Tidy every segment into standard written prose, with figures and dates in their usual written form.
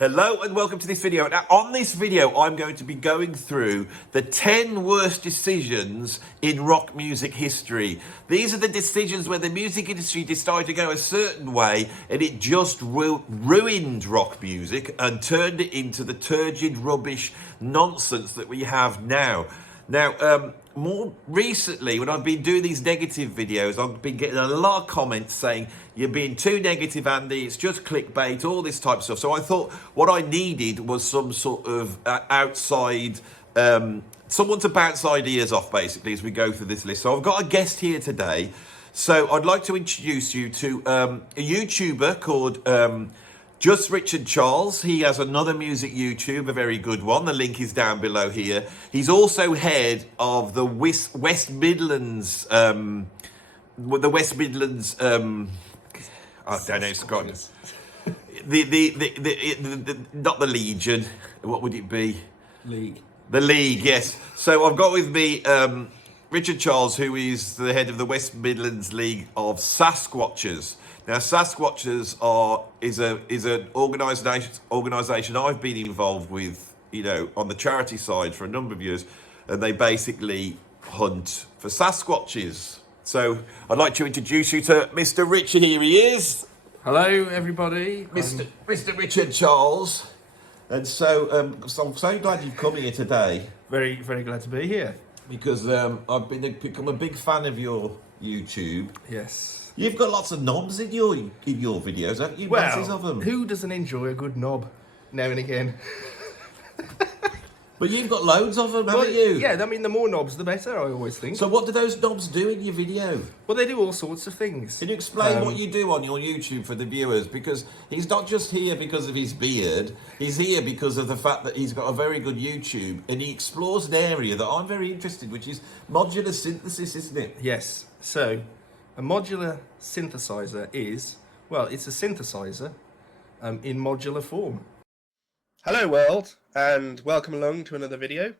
Hello and welcome to this video. Now on this video I'm going to be going through the 10 worst decisions in rock music history. These are the decisions where the music industry decided to go a certain way and it just ruined rock music and turned it into the turgid rubbish nonsense that we have now. Now, more recently, when I've been doing these negative videos, I've been getting a lot of comments saying, you're being too negative, Andy, it's just clickbait, all this type of stuff. So I thought what I needed was some sort of outside, someone to bounce ideas off, basically, as we go through this list. So I've got a guest here today. So I'd like to introduce you to a YouTuber called Just Richard Charles. He has another music YouTube, a very good one. The link is down below here. He's also head of the West Midlands, I don't know, Scotland. Not the Legion. What would it be? League. The League, yes. So I've got with me Richard Charles, who is the head of the West Midlands League of Sasquatchers. Now, Sasquatchers is an organisation I've been involved with, you know, on the charity side for a number of years, and they basically hunt for Sasquatches. So I'd like to introduce you to Mr. Richard. Here he is. Hello, everybody. Mr. Richard Charles. And so, I'm so glad you've come here today. Very, very glad to be here. Because I've become a big fan of your YouTube. Yes. You've got lots of knobs in your videos, haven't you? Masses of them. Who doesn't enjoy a good knob now and again? But you've got loads of them, haven't you? Yeah, I mean, the more knobs, the better, I always think. So what do those knobs do in your video? Well, they do all sorts of things. Can you explain what you do on your YouTube for the viewers? Because he's not just here because of his beard. He's here because of the fact that he's got a very good YouTube and he explores an area that I'm very interested in, which is modular synthesis, isn't it? Yes. So, a modular synthesizer is, well, it's a synthesizer in modular form. Hello world, and welcome along to another video.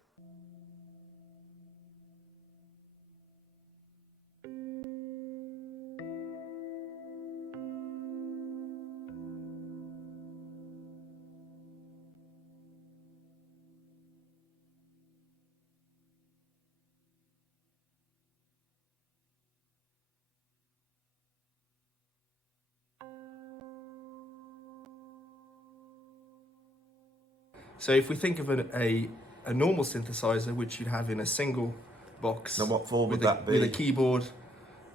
So if we think of a normal synthesizer, which you'd have in a single box. Now what form would that be? With a keyboard,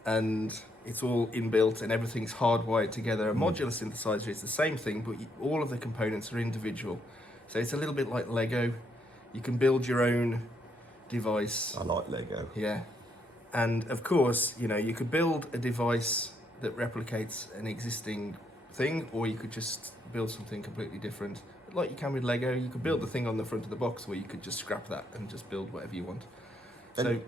and it's all inbuilt and everything's hardwired together. A modular synthesizer is the same thing, but all of the components are individual. So it's a little bit like Lego. You can build your own device. I like Lego. Yeah. And of course, you know, you could build a device that replicates an existing thing, or you could just build something completely different. Like you can with Lego, you could build the thing on the front of the box, where you could just scrap that and just build whatever you want. So,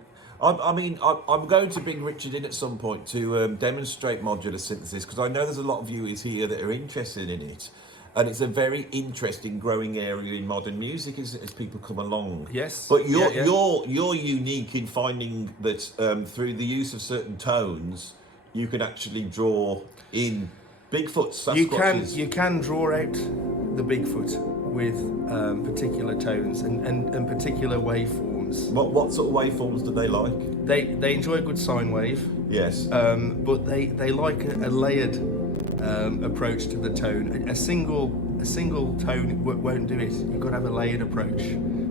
I'm going to bring Richard in at some point to demonstrate modular synthesis, because I know there's a lot of viewers here that are interested in it, and it's a very interesting growing area in modern music as people come along. Yes. But you're unique in finding that through the use of certain tones, you can actually draw in Bigfoot, Sasquatches. You can draw out the Bigfoot with particular tones and particular waveforms. What sort of waveforms do they like? They enjoy a good sine wave. Yes. But they like a layered approach to the tone. A single tone won't do it. You've got to have a layered approach,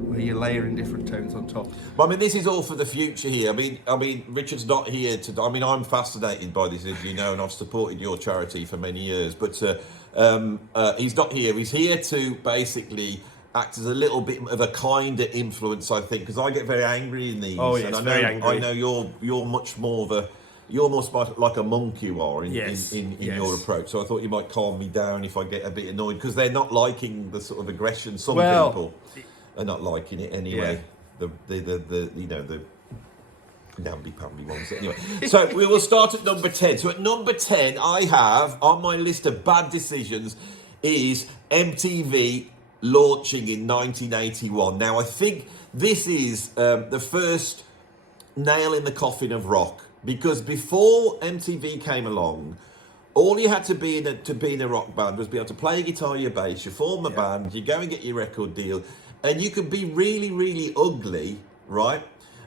where you're layering different tones on top. But I mean, this is all for the future here. I mean, Richard's not here to. I mean, I'm fascinated by this, as you know, and I've supported your charity for many years. But he's not here. He's here to basically act as a little bit of a kinder influence, I think, because I get very angry in these. Oh yes, and very angry. I know you're much more of a. You're more like a monk, you are, in yes. your approach. So I thought you might calm me down if I get a bit annoyed, because they're not liking the sort of aggression. Some people are not liking it anyway. Yeah. The you know, the namby-pamby ones. Anyway, so we will start at number 10. So at number 10, I have on my list of bad decisions is MTV launching in 1981. Now I think this is the first nail in the coffin of rock, because before MTV came along, all you had to be in a rock band was be able to play a guitar, your bass, you form a band, you go and get your record deal, and you could be really, really ugly, right?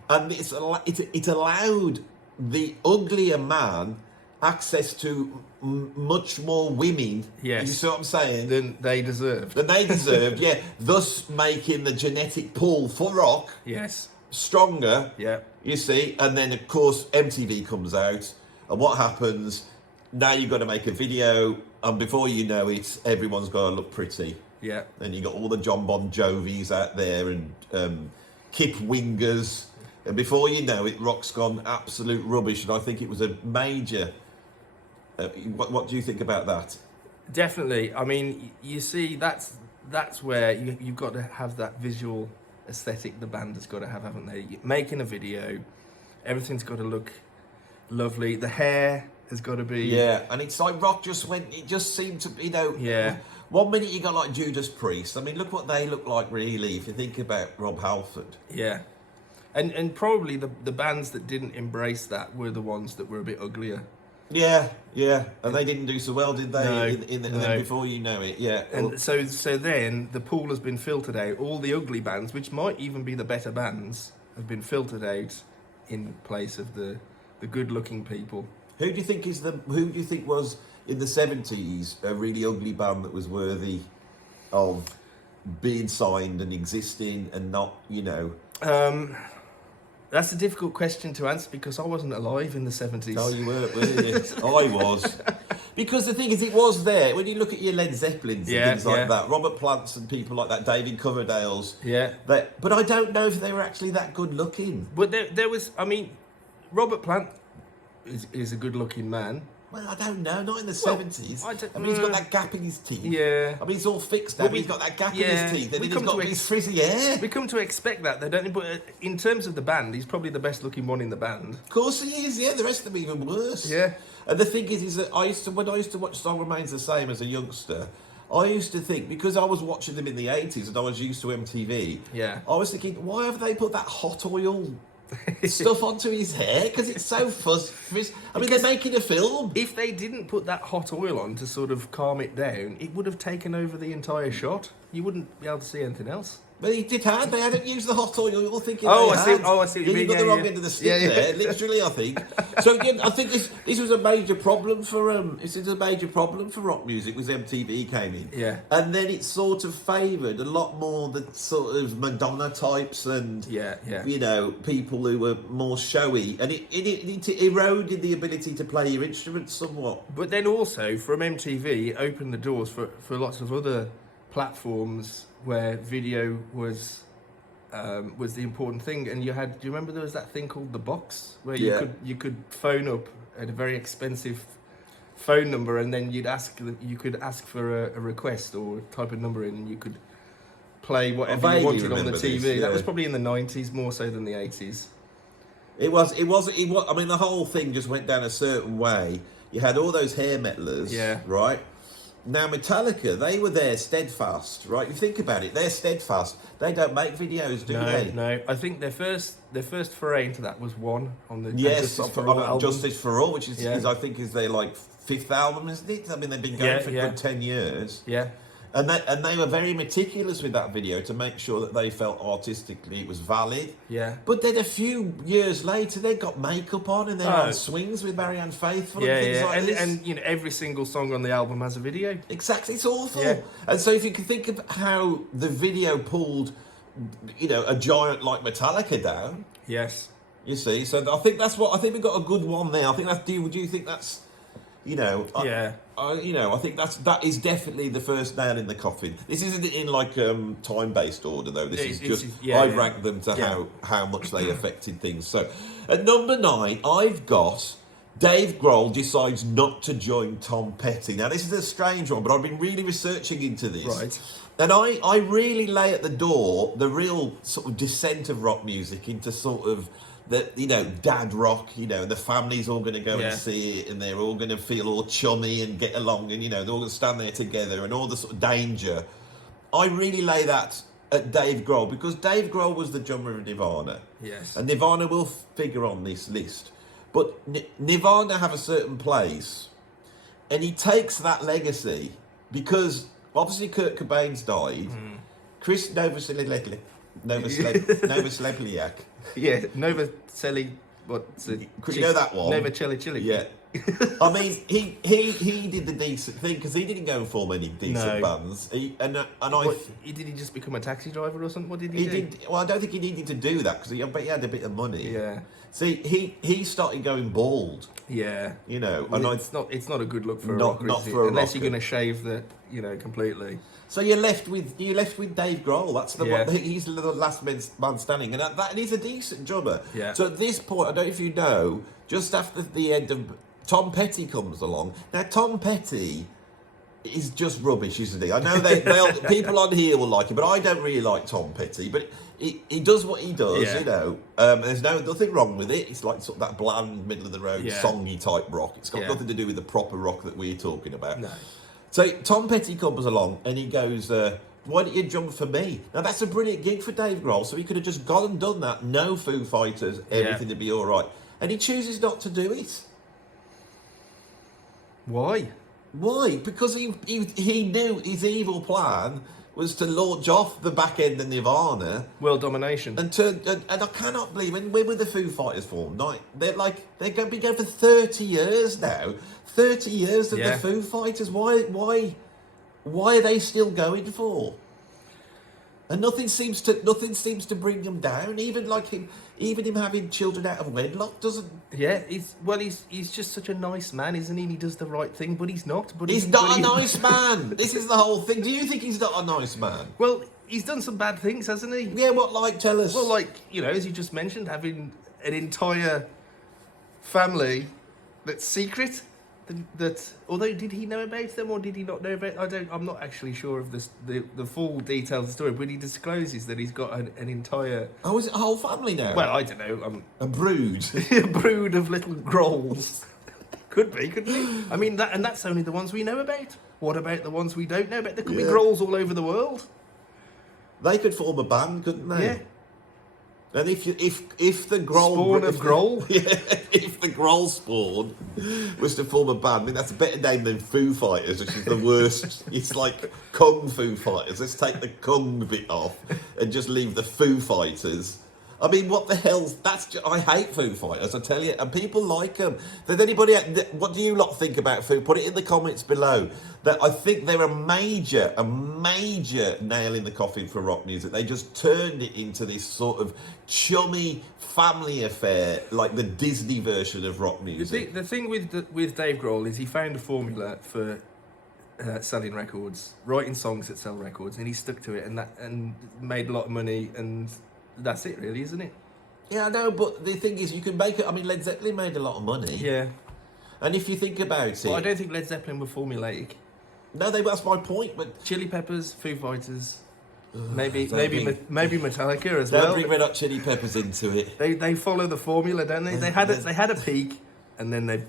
And it allowed the uglier man access to much more women. Yes. You see what I'm saying? Than they deserved. Yeah. Thus making the genetic pull for rock Yes. stronger. Yeah. You see, and then of course MTV comes out, and what happens? Now you've got to make a video, and before you know it, everyone's got to look pretty. Yeah. And you got all the John Bon Jovis out there and Kip Wingers, and before you know it, rock's gone absolute rubbish. And I think it was a major. What do you think about that? Definitely. I mean, you see, that's where you've got to have that visual aesthetic the band has got to have, haven't they? Making a video, everything's got to look lovely. The hair has got to be... Yeah, and it's like rock it just seemed to, Yeah. One minute you got like Judas Priest. I mean, look what they look like really, if you think about Rob Halford. Yeah. And probably the bands that didn't embrace that were the ones that were a bit uglier. Yeah, and they didn't do so well, did they? No, And then before you know it, yeah. And so then the pool has been filtered out. All the ugly bands, which might even be the better bands, have been filtered out in place of the good-looking people. Who do you think was in the 70s a really ugly band that was worthy of being signed and existing and not, That's a difficult question to answer because I wasn't alive in the 70s. Oh, you weren't, were you? I was. Because the thing is, it was there. When you look at your Led Zeppelins and things like that, Robert Plant's and people like that, David Coverdale's. Yeah. But I don't know if they were actually that good looking. But there was, I mean, Robert Plant is a good looking man. Well, I don't know, not in the 70s. I mean, he's got that gap in his teeth. Yeah. I mean, he's all fixed now, but he's got that gap in his teeth, and he's got his frizzy hair. We come to expect that, though, don't we? But in terms of the band, he's probably the best looking one in the band. Of course he is, yeah. The rest of them even worse. Yeah. And the thing is that when I used to watch Song Remains the Same as a youngster, I used to think, because I was watching them in the 80s and I was used to MTV, I was thinking, why have they put that hot oil stuff onto his hair? Because it's so fuzz. I mean, they're making a film. If they didn't put that hot oil on to sort of calm it down, it would have taken over the entire shot. You wouldn't be able to see anything else. But they hadn't used the hot oil. You're thinking, I see what you mean. You got the wrong end of the stick there, literally. I think. So I think this was a major problem for This is a major problem for rock music. Was MTV came in, and then it sort of favoured a lot more the sort of Madonna types and people who were more showy, and it eroded the ability to play your instruments somewhat. But then also from MTV, it opened the doors for lots of other platforms where video was the important thing. And do you remember there was that thing called the box where you could phone up at a very expensive phone number, and then you could ask for a request or type a number in, and you could play whatever you wanted on the TV. This, That was probably in the 90s more so than the 80s. It was. I mean, the whole thing just went down a certain way. You had all those hair metalers, right? Now, Metallica, they were there steadfast, right? You think about it, they're steadfast. They don't make videos, do they? No. I think their first foray into that was one on the Justice for All, which is I think is their like 5th album, isn't it? I mean, they've been going for a good 10 years. Yeah. And they were very meticulous with that video to make sure that they felt artistically it was valid. Yeah. But then a few years later, they got makeup on and they're on swings with Marianne Faithfull and things like this. And every single song on the album has a video. Exactly, it's awful. Yeah. And so if you can think of how the video pulled, a giant like Metallica down. Yes. You see, so I think we've got a good one there. I think that's. Do you think that's? I think that is definitely the first nail in the coffin. This isn't in like time-based order though. This is just I've ranked them to how much they affected things. So at number 9, I've got Dave Grohl decides not to join Tom Petty. Now this is a strange one, but I've been really researching into this. Right. And I really lay at the door the real sort of descent of rock music into sort of dad rock, and the family's all going to go and see it, and they're all going to feel all chummy and get along, and they're all going to stand there together, and all the sort of danger. I really lay that at Dave Grohl, because Dave Grohl was the drummer of Nirvana. Yes. And Nirvana will figure on this list. But Nirvana have a certain place, and he takes that legacy because obviously Kurt Cobain's died. Chris Novoseliak. Yeah, Novoseliak. What's it? You know that one? Novoseliak. Yeah. I mean, he did the decent thing because he didn't go and form any decent bands. Did he just become a taxi driver or something? What did he do? Well, I don't think he needed to do that because but he had a bit of money. Yeah. See, he started going bald. Yeah. You know, well, and it's not a good look for not a rocker, for a unless rocker. you're going to shave the completely. So you're left with Dave Grohl. That's the Yeah. one. He's the last man standing, and that he's a decent drummer. Yeah. So at this point, I don't know if you know, just after the end of Tom Petty comes along. Now Tom Petty is just rubbish, isn't he? I know people on here will like him, but I don't really like Tom Petty. But he does what he does, Yeah. you know. There's nothing wrong with it. It's like sort of that bland, middle of the road, songy type rock. It's got nothing to do with the proper rock that we're talking about. No. So Tom Petty comes along and he goes, why don't you drum for me? Now that's a brilliant gig for Dave Grohl, so he could have just gone and done that. No Foo Fighters, everything would be all right. And he chooses not to do it. Why? Why? Because he knew his evil plan was to launch off the back end of Nirvana, world domination, and I cannot believe when were the Foo Fighters formed? They're going to be going for 30 years now. 30 years of the Foo Fighters. Why are they still going for? And nothing seems to bring him down. Even him having children out of wedlock doesn't. Yeah, he's just such a nice man, isn't he? And he does the right thing, but he's not. He's not a nice man. This is the whole thing. Do you think he's not a nice man? Well, he's done some bad things, hasn't he? Yeah, tell us. Well, as you just mentioned, having an entire family that's secret. That although did he know about them or did he not know about? I'm not actually sure of the full details of the story, but he discloses that he's got an entire. Oh, is it a whole family now? Well, I don't know. A brood. A brood of little Grohls. Could be, couldn't it? I mean, that's only the ones we know about. What about the ones we don't know about? There could be Grohls all over the world. They could form a band, couldn't they? Yeah. And if the Grohl spawn of Grohl, if the Grohl spawn was to form a band, I mean that's a better name than Foo Fighters, which is the worst. It's like Kung Foo Fighters. Let's take the Kung bit off and just leave the Foo Fighters. I mean, what the hell? I hate Foo Fighters, I tell you, and people like them. Does anybody? What do you lot think about Foo? Put it in the comments below. That I think they're a major nail in the coffin for rock music. They just turned it into this sort of chummy family affair, like the Disney version of rock music. The thing with Dave Grohl is he found a formula for selling records, writing songs that sell records, and he stuck to it, and made a lot of money, and that's it, really, isn't it? Yeah, I know, but the thing is, you can make it. I mean, Led Zeppelin made a lot of money. Yeah. And if you think about it, well, I don't think Led Zeppelin were formulaic. No, that's my point. But Chili Peppers, Foo Fighters, maybe Metallica as well. Don't bring Red Hot Chili Peppers into it. They follow the formula, don't they? They had a peak, and then they.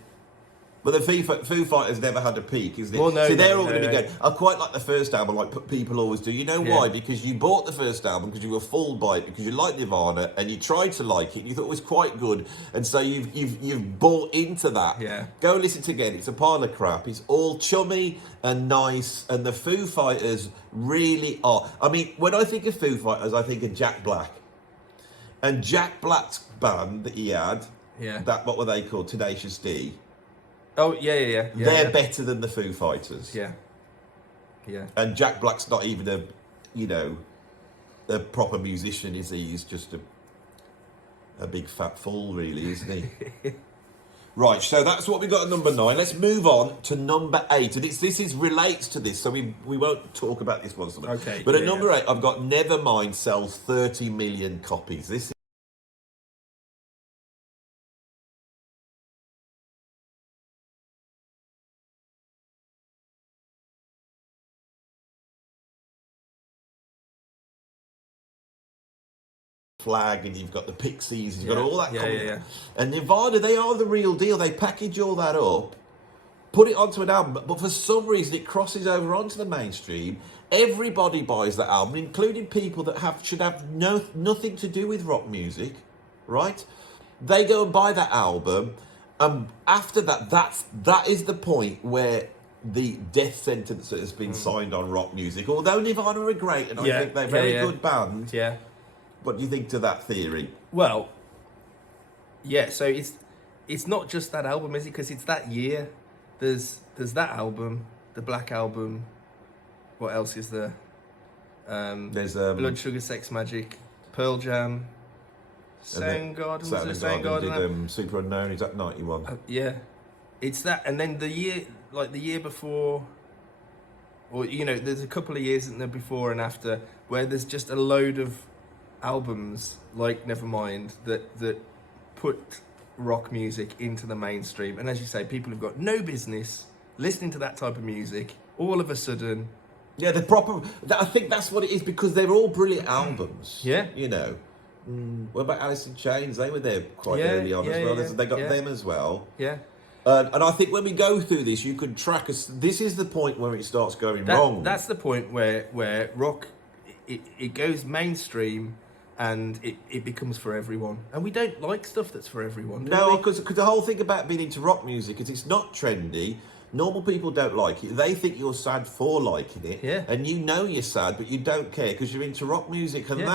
But the Foo Fighters never had a peak, isn't it? Well, no, see, they're all no, going to be no. going. I quite like the first album, like people always do. You know why? Because you bought the first album because you were fooled by it, because you liked Nirvana and you tried to like it. And you thought it was quite good, and so you've bought into that. Yeah. Go listen to it again. It's a pile of crap. It's all chummy and nice, and the Foo Fighters really are. I mean, when I think of Foo Fighters, I think of Jack Black, and Jack Black's band that he had. Yeah. That what were they called? Tenacious D. Oh, yeah. They're better than the Foo Fighters. Yeah. And Jack Black's not even a proper musician, is he? He's just a big fat fool, really, isn't he? Right, so that's what we got at number 9. Let's move on to number 8. And this relates to this, so we won't talk about this one. Okay. But at number 8, I've got Nevermind sells 30 million copies. This flag, and you've got the Pixies, you've got all that coming. And Nirvana, they are the real deal. They package all that up, put it onto an album, but for some reason it crosses over onto the mainstream. Everybody buys that album, including people that should have nothing to do with rock music, right? They go and buy that album, After that is the point where the death sentence has been signed on rock music. Although Nirvana are great, and I think they're a very good band. Yeah. What do you think to that theory? Well, yeah. So it's not just that album, is it? Because it's that year. There's that album, the Black Album. What else is there? There's Blood Sugar Sex Magic, Pearl Jam, Soundgarden. Was it Soundgarden did Super Unknown. Is that 91? Yeah, it's that, and then the year before, or there's a couple of years, isn't there, before and after, where there's just a load of albums like Nevermind that put rock music into the mainstream, and as you say, people have got no business listening to that type of music. All of a sudden. Yeah, the proper. I think that's what it is, because they're all brilliant albums. Yeah. What about Alice in Chains? They were there quite early on as well. They got them as well. Yeah. And I think when we go through this, you could track us. This is the point where it starts going wrong. That's the point where rock, it goes mainstream, and it becomes for everyone. And we don't like stuff that's for everyone. No, because the whole thing about being into rock music is it's not trendy. Normal people don't like it. They think you're sad for liking it. Yeah. And you're sad, but you don't care because you're into rock music. And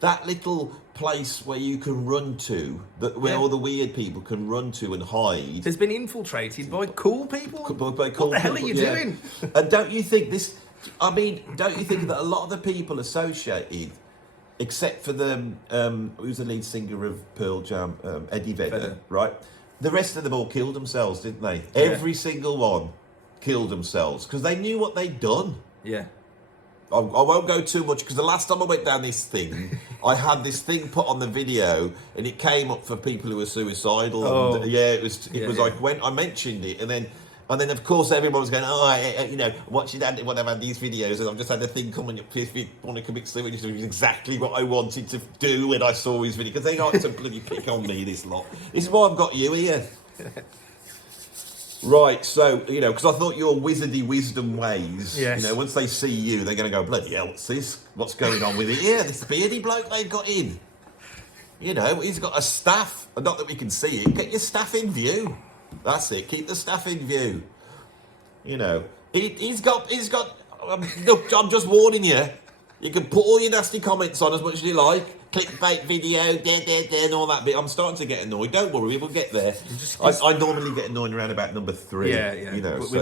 that little place where you can run to, where all the weird people can run to and hide, has been infiltrated by cool people. By cool what the hell people, are you doing? And don't you think that a lot of the people associated, except for who's the lead singer of Pearl Jam, Eddie Vedder, right? The rest of them all killed themselves, didn't they? Yeah. Every single one killed themselves because they knew what they'd done. Yeah. I won't go too much because the last time I went down this thing, I had this thing put on the video and it came up for people who were suicidal. Oh. And it was like when I mentioned it, and then of course everyone was going, watching that when I've had these videos, and I've just had a thing coming up, if you want to commit suicide, which is exactly what I wanted to do when I saw his video, because they like to bloody pick on me, this lot. This is why I've got you here. Right, so, because I thought your wizardy wisdom ways, once they see you, they're going to go, bloody hell, what's this? What's going on with it? Yeah, this beardy bloke they've got in. He's got a staff. Not that we can see it. Get your staff in view. That's it. Keep the staff in view. He's got. Look, I'm just warning you. You can put all your nasty comments on as much as you like. Clickbait video, and all that bit. I'm starting to get annoyed. Don't worry, we'll get there. I normally get annoyed around about number 3. Yeah.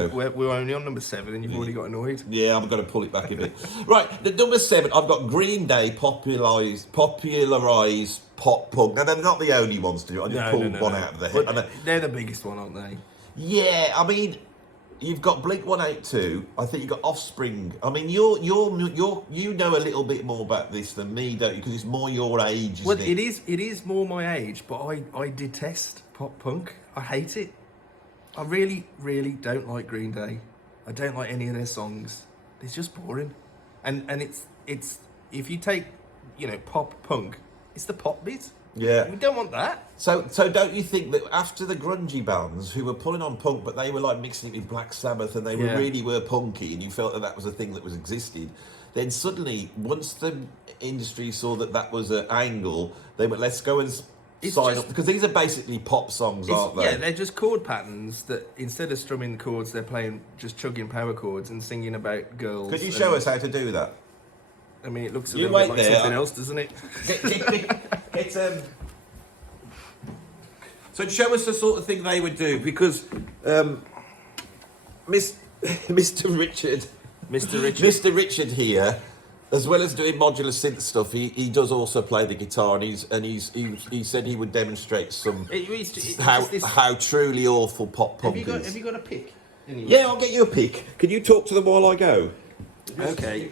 We're only on number 7, and you've already got annoyed. Yeah, I'm going to pull it back a bit. Right, the number 7. I've got Green Day popularised pop punk. Now, they're not the only ones to do it. I just pulled one out of the head. They're the biggest one, aren't they? Yeah, I mean, you've got Blink 182. I think you've got Offspring. I mean, you know a little bit more about this than me, don't you? Because it's more your age, isn't it? It is more my age, but I detest pop punk. I hate it. I really, really don't like Green Day. I don't like any of their songs. It's just boring. And it's if you take, pop punk, it's the pop bit. Yeah. We don't want that. So don't you think that after the grungy bands who were pulling on punk, but they were like mixing it with Black Sabbath, and they really were punky, and you felt that was a thing that was existed, then suddenly, once the industry saw that was an angle, they went, let's go and sign up, because these are basically pop songs, aren't they? Yeah, they're just chord patterns that instead of strumming the chords, they're playing, just chugging power chords and singing about girls. Could you show us how to do that? I mean, it looks a little bit like something else, doesn't it? So show us the sort of thing they would do, because Mr. Richard here, as well as doing modular synth stuff, he does also play the guitar, and he said he would demonstrate some how truly awful pop punk is. Have you got a pick? Yeah, I'll get you a pick. Can you talk to them while I go? Okay.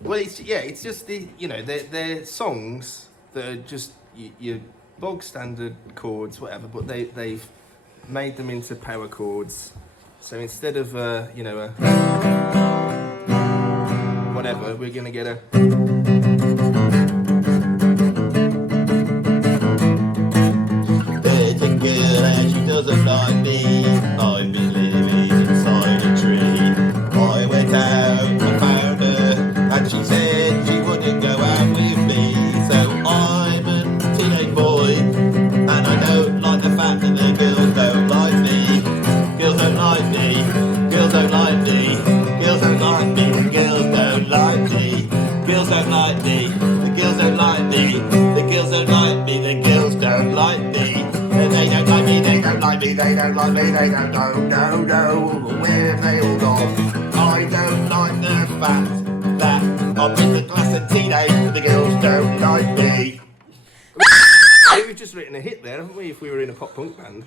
Well, it's just they're songs that are just your bog standard chords, whatever, but they've made them into power chords. So instead of whatever, we're gonna get a. There's a girl and she doesn't like me. I've been living inside a tree. I went out and found her, and she said she wouldn't go out with me. So I'm a teenage boy, and I don't like the fact that the girls don't like don't like me. The girls don't like me. The girls don't like me. The girls don't like me. They don't like me. They don't like me. They don't like me. They don't know. Where have they all gone? I don't like the fact that I'm in the glass of teenage and the girls don't like me. We've just written a hit there, haven't we, if we were in a pop punk band?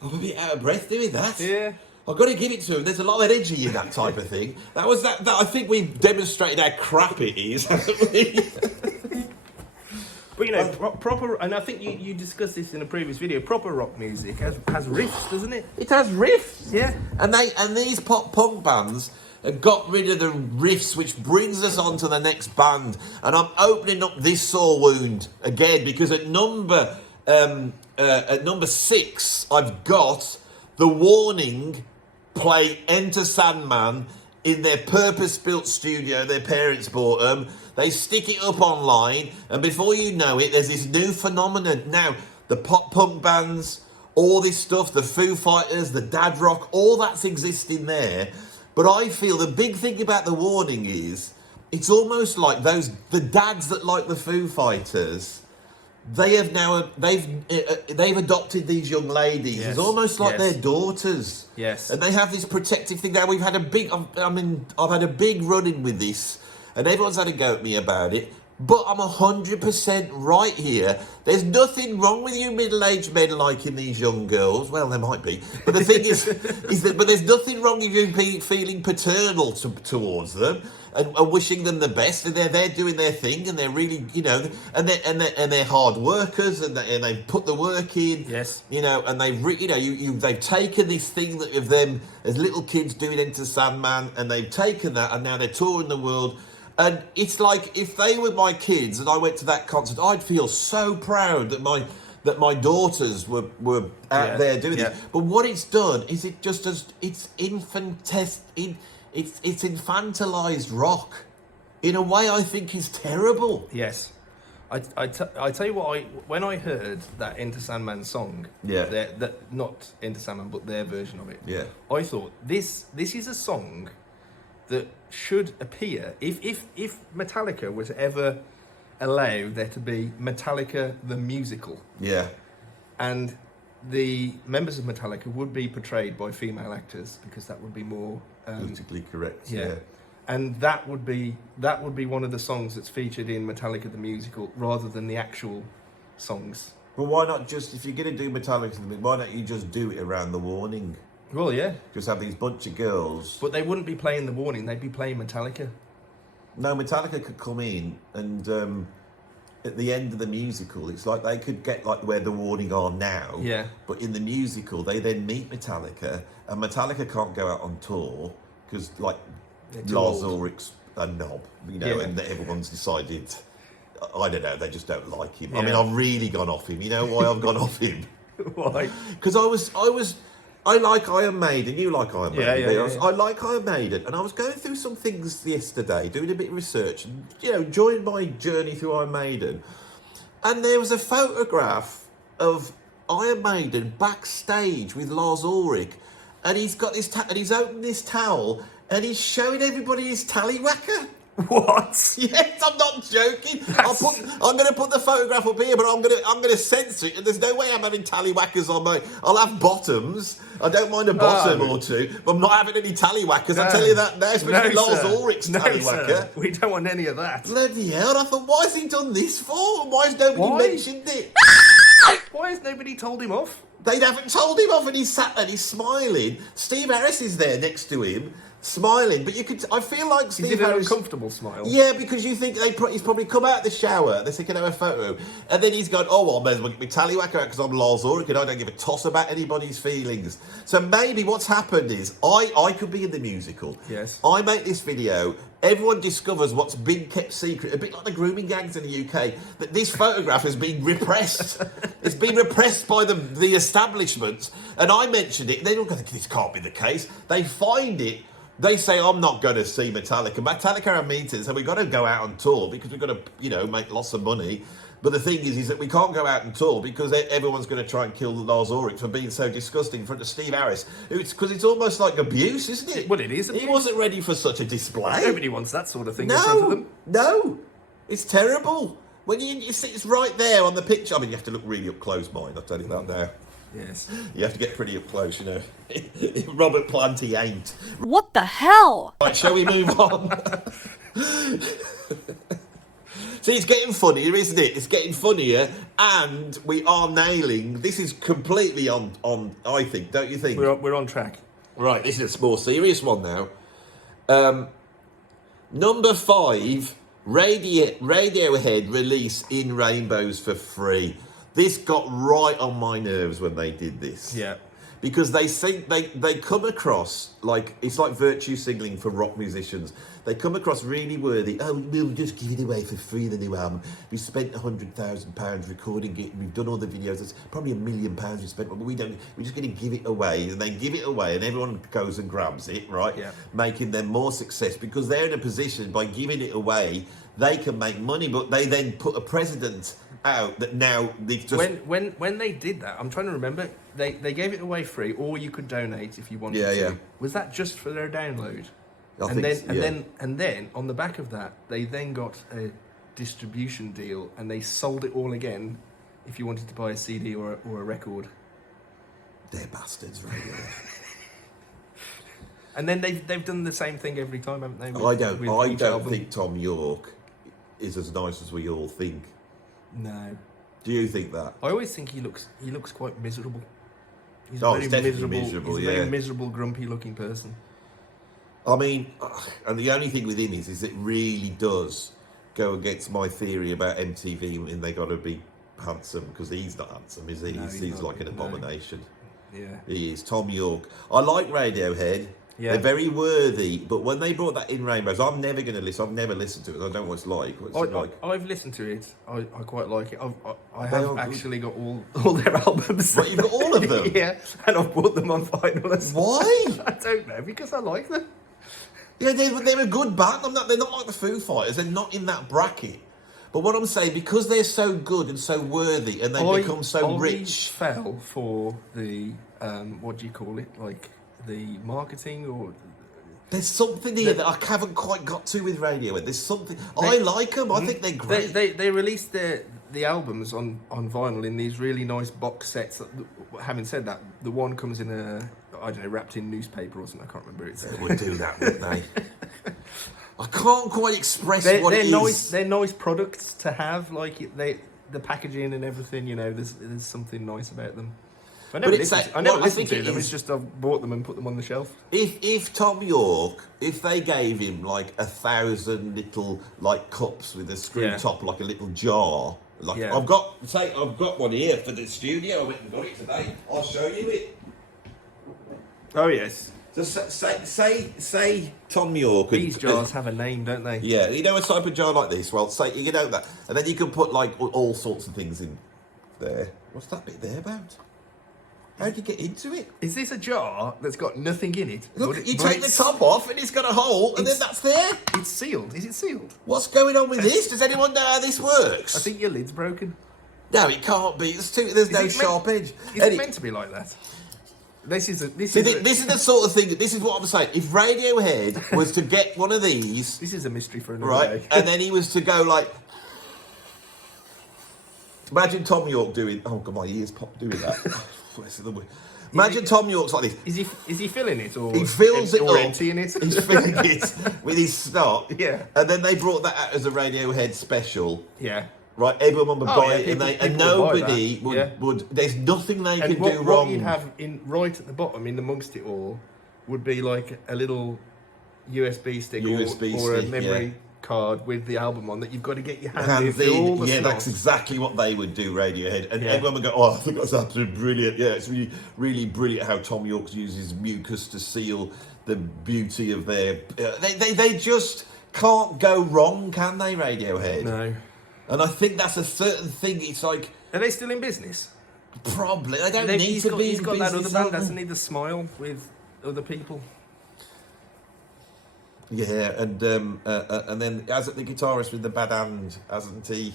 I'm a bit out of breath doing that. Yeah. I've got to give it to him. There's a lot of energy in that type of thing. That I think we've demonstrated how crap it is, haven't we? But you know, proper, and I think you discussed this in a previous video, proper rock music has riffs, doesn't it? It has riffs. Yeah. And these pop punk bands have got rid of the riffs, which brings us on to the next band. And I'm opening up this sore wound again because at number 6, I've got The Warning play Enter Sandman in their purpose-built studio their parents bought them. They stick it up online, and before you know it, there's this new phenomenon. Now, the pop punk bands, all this stuff, the Foo Fighters, the dad rock, all that's existing there. But I feel the big thing about The Warning is, it's almost like the dads that like the Foo Fighters, they've adopted these young ladies. Yes. It's almost like Yes. their daughters. Yes. And they have this protective thing. Now we've had a big, I've had a big run-in with this, and everyone's had a go at me about it. But I'm 100% right here. There's nothing wrong with you middle-aged men liking these young girls. Well, there might be. But the thing is but there's nothing wrong with you feeling paternal towards them and wishing them the best. And they're doing their thing, and they're really, you know, and they're hard workers, and they put the work in. Yes. You know, and they've taken this thing of them as little kids doing Enter Sandman, and they've taken that, and now they're touring the world. And it's like, if they were my kids and I went to that concert, I'd feel so proud that my daughters were out there doing it. But what it's done is it's infantilized rock in a way I think is terrible. Yes. I tell you what, when I heard that Enter Sandman song, that not Enter Sandman, but their version of it, I thought, this is a song that should appear, if Metallica was ever allow there to be Metallica the musical. Yeah. And the members of Metallica would be portrayed by female actors because that would be more politically correct. Yeah. And that would be one of the songs that's featured in Metallica the musical rather than the actual songs. Well, why not just, if you're going to do Metallica, why don't you just do it around The Warning? Well, yeah. Just have these bunch of girls. But they wouldn't be playing The Warning, they'd be playing Metallica. No, Metallica could come in and at the end of the musical, it's like they could get like where The Warning are now. Yeah. But in the musical, they then meet Metallica, and Metallica can't go out on tour because like Lars Ulrich's a knob, you know, and everyone's decided, I don't know, they just don't like him. I mean, I've really gone off him. You know why I've gone off him? Why? Because I like Iron Maiden, you like Iron Maiden. I like Iron Maiden, and I was going through some things yesterday, doing a bit of research, and, you know, enjoying my journey through Iron Maiden, and there was a photograph of Iron Maiden backstage with Lars Ulrich, and he's got this, and he's opened this towel, and he's showing everybody his tallywhacker. What? Yes, I'm not joking. I'm going to put the photograph up here, but I'm going to censor it. And there's no way I'm having tallywhackers on my. I'll have bottoms. I don't mind a bottom or two, but I'm not having any tallywhackers. I'll tell you that now, especially Lars Ulrich's tallywhacker. Sir. We don't want any of that. Bloody hell! I thought, why has he done this for? Why has nobody mentioned it? Why has nobody told him off? They haven't told him off, and he's sat there, and he's smiling. Steve Harris is there next to him, smiling. But you could, I feel like Steve Harris... Is it an uncomfortable smile? Yeah, because you think he's probably come out of the shower, they say, can I have a photo? And then he's gone, oh, well, I may as well get my tallywhacker out because I'm Lars Ulrich and I don't give a toss about anybody's feelings. So maybe what's happened is, I could be in the musical. Yes. I make this video, everyone discovers what's been kept secret, a bit like the grooming gangs in the UK, that this photograph has been repressed. It's been repressed by the establishment. And I mentioned it, and they don't think this can't be the case. They find it. They say, I'm not going to see Metallica. Metallica have meetings, and we've got to go out on tour because we've got to, you know, make lots of money. But the thing is that we can't go out on tour because everyone's going to try and kill Lars Ulrich for being so disgusting in front of Steve Harris. Because it's almost like abuse, isn't it? Well, it is abuse. He wasn't ready for such a display. Nobody wants that sort of thing in front of them. No. It's terrible. When you see it's right there on the picture. I mean, you have to look really up close, mind. I'll tell you that now. Yes. You have to get pretty up close, you know. Robert Plant, he ain't. What the hell? Right, shall we move on? See, it's getting funnier, isn't it? It's getting funnier, and we are nailing. This is completely on. I think, don't you think? We're on track. Right, this is a more serious one now. Number 5, Radiohead release In Rainbows for free. This got right on my nerves when they did this. Yeah. Because they come across like it's like virtue signaling for rock musicians. They come across really worthy. Oh, we'll just give it away for free, the new album. We spent £100,000 recording it. We've done all the videos. It's probably £1 million we spent, but we're just going to give it away. And they give it away, and everyone goes and grabs it, right? Yeah. Making them more success because they're in a position by giving it away, they can make money. But they then put a precedent out that now they've just when they did that, I'm trying to remember. They gave it away free, or you could donate if you wanted to. Yeah. Was that just for their download? And then on the back of that, they then got a distribution deal, and they sold it all again if you wanted to buy a CD or a record. They're bastards, really. And then they've done the same thing every time, haven't they? I don't think Tom York is as nice as we all think. No. Do you think that? I always think he looks quite miserable. He's he's definitely miserable. He's a very miserable, grumpy-looking person. I mean, and the only thing with him is it really does go against my theory about MTV when they got to be handsome, because he's not handsome, is he? No, he's like an abomination. Yeah. He is. Tom York. I like Radiohead. Yeah. They're very worthy, but when they brought that In Rainbows, I'm never going to listen. I've never listened to it. I don't know what it's like. I've listened to it. I quite like it. I They have are actually got all their albums. But you've got all of them? Yeah, and I've bought them on vinyl. Why? I don't know, because I like them. Yeah, they're a good band. They're not like the Foo Fighters. They're not in that bracket. But what I'm saying, because they're so good and so worthy, and they've become so rich. I fell for the what do you call it? Like the marketing, or there's something here that I haven't quite got to with Radiohead. There's something. I like them. I think they're great. They released the albums on vinyl in these really nice box sets. Having said that, the one comes in wrapped in newspaper or something. I can't remember it. They would do that, wouldn't they? I can't quite express what it is. They're nice products to have, like the packaging and everything. You know, there's something nice about them. I never listened to them. It's just I've bought them and put them on the shelf. If Tom York, if they gave him like 1,000 little like cups with a screw top, like a little jar. Like I've got one here for the studio. I went and got it today. I'll show you it. Oh yes. So say Tom York. These jars have a name, don't they? Yeah, you know a type of jar like this. Well, say you can open that, and then you can put like all sorts of things in there. What's that bit there about? How did you get into it? Is this a jar that's got nothing in it? Look, you take the top off, and it's got a hole, and then that's there. It's sealed. Is it sealed? What's going on with this? Does anyone know how this works? I think your lid's broken. No, it can't be. There's no sharp edge. Is it meant to be like that? This is the sort of thing. This is what I'm saying. If Radiohead was to get one of these, this is a mystery for another day. and then he was to go like, imagine Tom York doing. Oh god, my ears pop doing that. Imagine Tom York's like this. Is he filling it, or he fills it or up? emptying it? He's filling it with his snot. Yeah. And then they brought that out as a Radiohead special. Yeah. Right, everyone would buy it, people and nobody would would. There's nothing they can do what wrong. What you'd have right at the bottom, in amongst it all, would be like a little USB stick or a memory card with the album on that you've got to get your hands in. That's exactly what they would do, Radiohead. And everyone would go, oh, I think that's absolutely brilliant. Yeah, it's really, really brilliant how Tom York uses mucus to seal the beauty of their... They just can't go wrong, can they, Radiohead? No. And I think that's a certain thing. It's like... Are they still in business? Probably. They don't need to be He's got that other business, band, doesn't he? The Smile with other people. Yeah, and then hasn't the guitarist with the bad hand, hasn't he?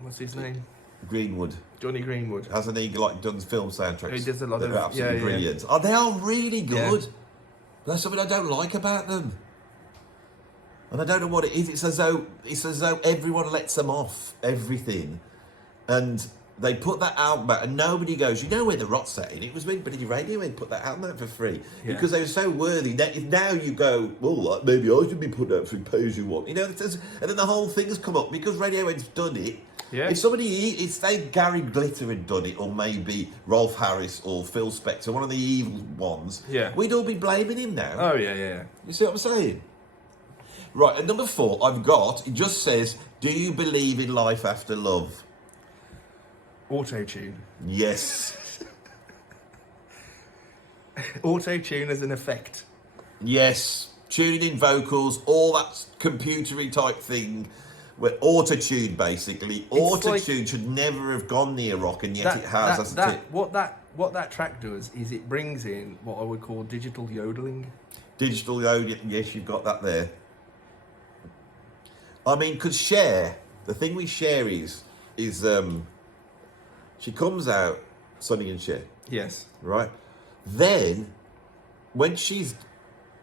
What's his name? Greenwood. Johnny Greenwood. Hasn't he like done film soundtracks? He does a lot They're of absolutely brilliant. Oh, they are really good. Yeah. That's something I don't like about them. And I don't know what it is. It's as though everyone lets them off everything, and they put that album out, and nobody goes, you know where the rot's at? It was when Radiohead put that album out for free because they were so worthy. Now you go, well, like, maybe I should be put out for pay as you want, you know. And then the whole thing's come up because Radiohead's done it. Yeah. If say Gary Glitter had done it, or maybe Rolf Harris or Phil Spector, one of the evil ones, we'd all be blaming him now. Oh yeah. You see what I'm saying? Right, at number 4, it just says, do you believe in life after love? Autotune. Yes. Autotune as an effect. Yes. Tuning in vocals, all that computery type thing. Where Autotune, basically. Autotune should never have gone near rock, and yet it has, hasn't it? What that track does is it brings in what I would call digital yodeling. Digital yodeling, yes, you've got that there. I mean, because Cher, the thing with Cher is she comes out, Sonny and Cher. Yes. Right? Then, when she's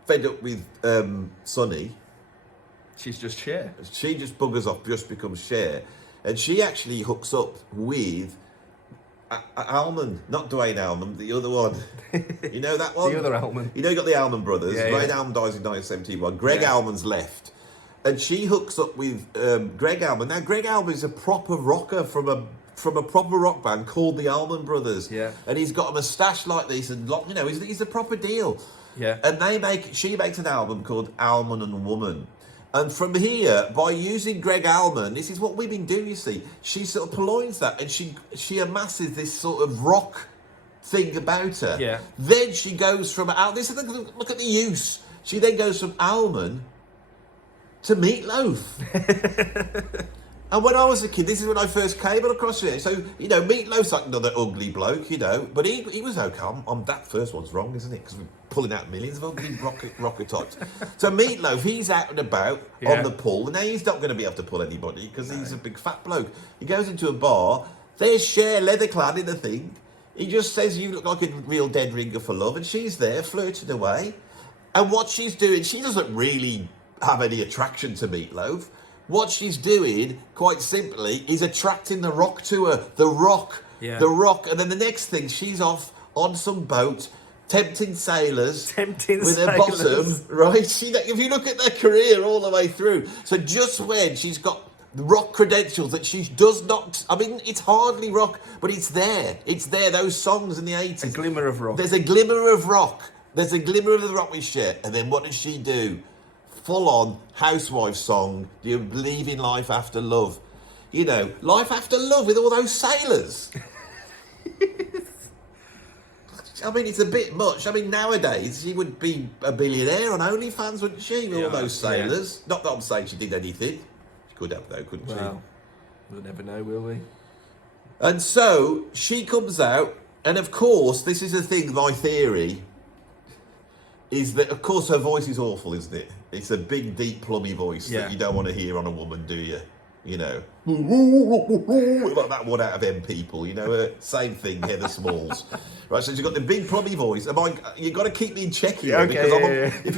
fed up with Sonny, she's just Cher. She just buggers off, just becomes Cher. And she actually hooks up with Allman, not Dwayne Allman, the other one. You know that one? The other Allman. You know you got the Allman brothers. Yeah, Dwayne Allman dies in 1971. Greg Allman's left. And she hooks up with Greg Allman. Now, Greg Allman is a proper rocker from a proper rock band called the Allman Brothers. Yeah. And he's got a moustache like this, and you know, he's a proper deal. Yeah. And she makes an album called Allman and Woman. And from here, by using Greg Allman, this is what women do, you see. She sort of purloins that, and she amasses this sort of rock thing about her. Yeah. Then she goes from look at the use. She then goes from Allman to Meatloaf. And when I was a kid, this is when I first came across it. So, you know, Meatloaf's like another ugly bloke, you know, but he was okay. That first one's wrong, isn't it? Because we're pulling out millions of ugly rocker types. So Meatloaf, he's out and about on the pull. And now he's not going to be able to pull anybody because he's a big fat bloke. He goes into a bar. There's Cher, leather clad in the thing. He just says, you look like a real dead ringer for love. And she's there flirting away. And what she's doing, she doesn't really have any attraction to Meatloaf. What she's doing, quite simply, is attracting the rock to her. The rock. And then the next thing, she's off on some boat, tempting sailors with her bottom, right? If you look at their career all the way through. So just when she's got the rock credentials that she does not... I mean, it's hardly rock, but it's there. It's there, those songs in the 80s. A glimmer of rock. There's a glimmer of rock. There's a glimmer of the rock we share. And then what does she do? Full-on housewife song. Do you believe in life after love? You know, life after love with all those sailors. I mean, it's a bit much. I mean, nowadays, she would be a billionaire on OnlyFans, wouldn't she, with all those sailors? Not that I'm saying she did anything. She could have, though, couldn't she? We'll never know, will we? And so, she comes out, and of course, this is the thing, my theory, is that, of course, her voice is awful, isn't it? It's a big, deep, plummy voice that you don't want to hear on a woman, do you? You know, like that one out of M People, you know, same thing, Heather Smalls. Right, so she's got the big, plummy voice. You've got to keep me in check here, because if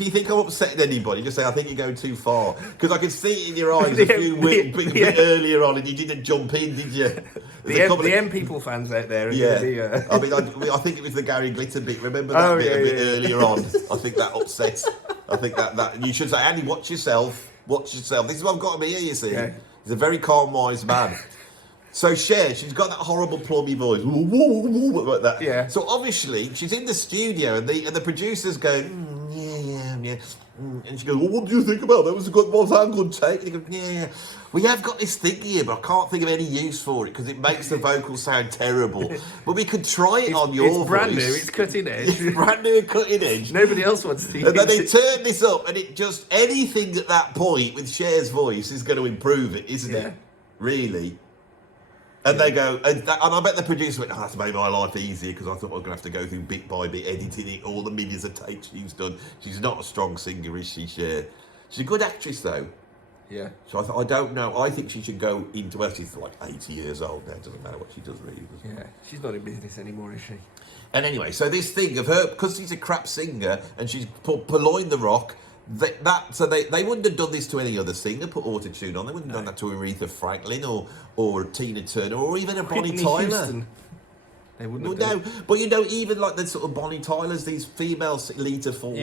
you think I'm upsetting anybody, just say, I think you're going too far. Because I can see it in your eyes a bit earlier on, and you didn't jump in, did you? The M People fans out there are going to be... I think it was the Gary Glitter bit. Remember that bit a bit earlier on? I think that upsets. I think that and you should say, Andy, watch yourself. Watch yourself. This is what I've got to be here, you see. Yeah. He's a very calm, wise man. So Cher, she's got that horrible plummy voice. Like that. Yeah. So obviously, she's in the studio and the producer's going, yeah. And she goes, well, what do you think about that? Was a good take? And he goes, yeah. We have got this thing here, but I can't think of any use for it because it makes the vocals sound terrible. But we could try it on your voice. It's brand new, it's cutting edge. It's brand new and cutting edge. Nobody else wants to use it. And then they turn this up, and it just, anything at that point with Cher's voice is going to improve it, isn't it? Really? And they go, and I bet the producer went, that's made my life easier because I thought I was going to have to go through bit by bit, editing it, all the millions of takes she's done. She's not a strong singer, is she, Cher? She's a good actress, though. Yeah. So I don't know. I think she should go into... Well, she's like 80 years old now. It doesn't matter what she does, really. Yeah. She's not in business anymore, is she? And anyway, so this thing of her... Because she's a crap singer and she's purloined the rock, So they wouldn't have done this to any other singer, put Autotune on. They wouldn't have done that to Aretha Franklin or Tina Turner or even a Bonnie Whitney Tyler. Houston. They wouldn't have done. But even like the sort of Bonnie Tylers, these female Lita Fords,